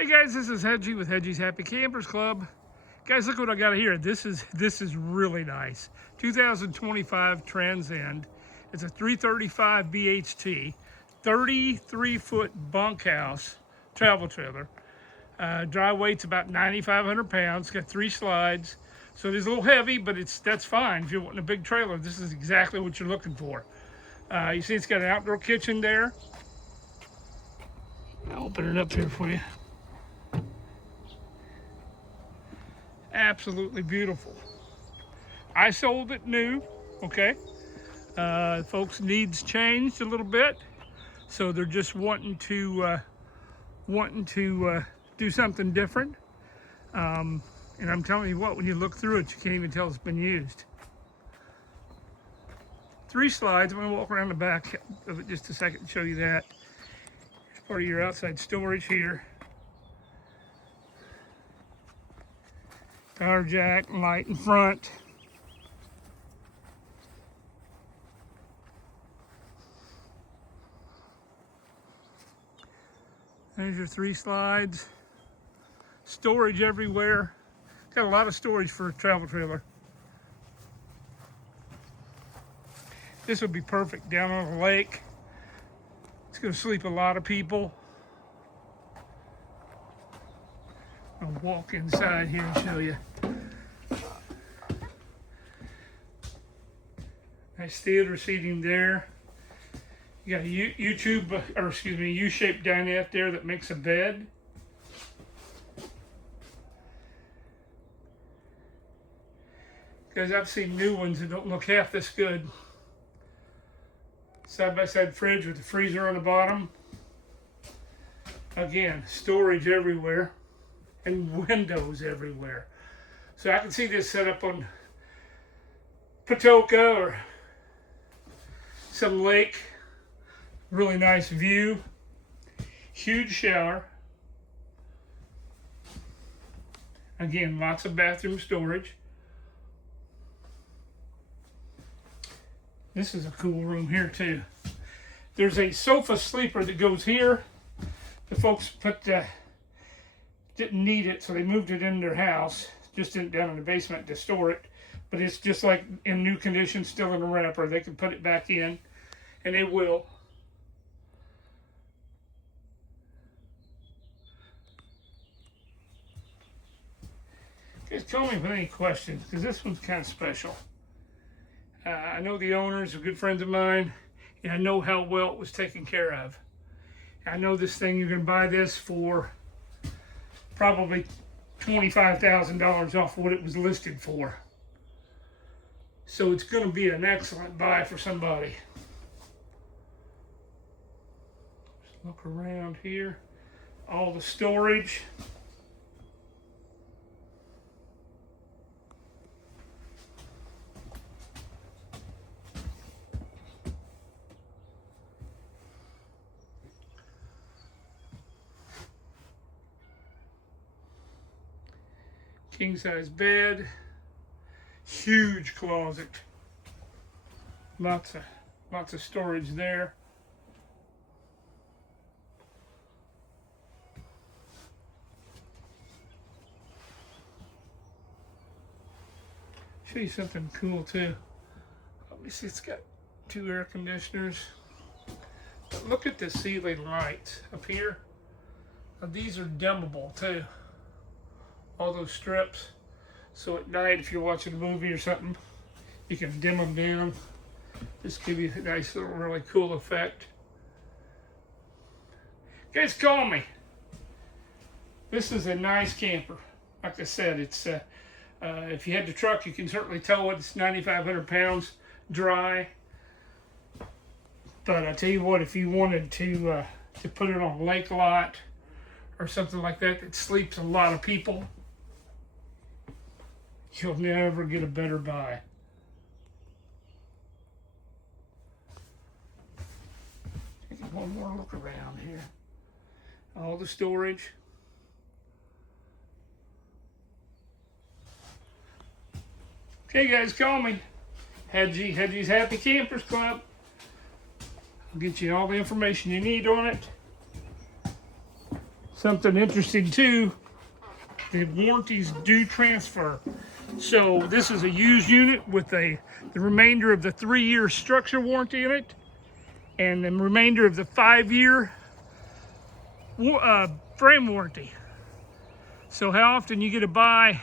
Hey guys, this is Hedgie with Hedgie's Happy Campers Club. Guys, look what I got here. This is really nice. 2025 Transcend. It's a 335 BHT, 33-foot bunkhouse travel trailer. Dry weight's about 9,500 pounds. Got 3 slides, so it is a little heavy, but that's fine. If you're wanting a big trailer, this is exactly what you're looking for. You see, it's got an outdoor kitchen there. I'll open it up here for you. Absolutely beautiful. I sold it new, okay? Folks' needs changed a little bit, so they're just wanting to do something different. And I'm telling you what, when you look through it, you can't even tell it's been used. 3 slides. I'm going to walk around the back of it just a second and show you that. Here's part of your outside storage here. Power jack, light in front. There's your 3 slides. Storage everywhere. Got a lot of storage for a travel trailer. This would be perfect down on the lake. It's going to sleep a lot of people. I'll walk inside here and show you. Nice theater seating there. You got a U-shaped dinette there that makes a bed. Guys, I've seen new ones that don't look half this good. Side-by-side fridge with the freezer on the bottom. Again, storage everywhere and windows everywhere. So I can see this set up on Patoka or some lake. Really nice view. Huge shower. Again, lots of bathroom storage. This is a cool room here too. There's a sofa sleeper that goes here. The folks didn't need it, so they moved it in their house, just down in the basement to store it. But it's just like in new condition, still in a wrapper. They can put it back in, and they will. Guys, call me with any questions, because this one's kind of special. I know the owners are good friends of mine, and I know how well it was taken care of. I know this thing, you're going to buy this for probably $25,000 off what it was listed for. So it's going to be an excellent buy for somebody. Just look around here. All the storage. King size bed, huge closet, lots of storage there. Show you something cool too. Let me see, it's got 2 air conditioners. But look at the ceiling lights up here. Now these are dimmable too. All those strips, so at night if you're watching a movie or something, you can dim them down. Just give you a nice little really cool effect. Guys, call me. This is a nice camper. Like I said, it's if you had the truck, you can certainly tow it. It's 9,500 pounds dry. But I tell you what, if you wanted to put it on a lake lot or something like that that sleeps a lot of people, you'll never get a better buy. Take one more look around here. All the storage. Okay guys, call me. Hedgie's Happy Campers Club. I'll get you all the information you need on it. Something interesting too, the warranties do transfer. So this is a used unit with the remainder of the 3-year structure warranty in it, and the remainder of the 5-year frame warranty. So how often you get to buy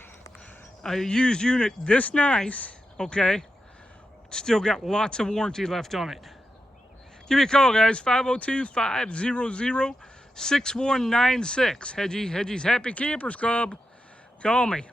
a used unit this nice, okay, still got lots of warranty left on it. Give me a call, guys, 502-500-6196. Hedgie's Happy Campers Club. Call me.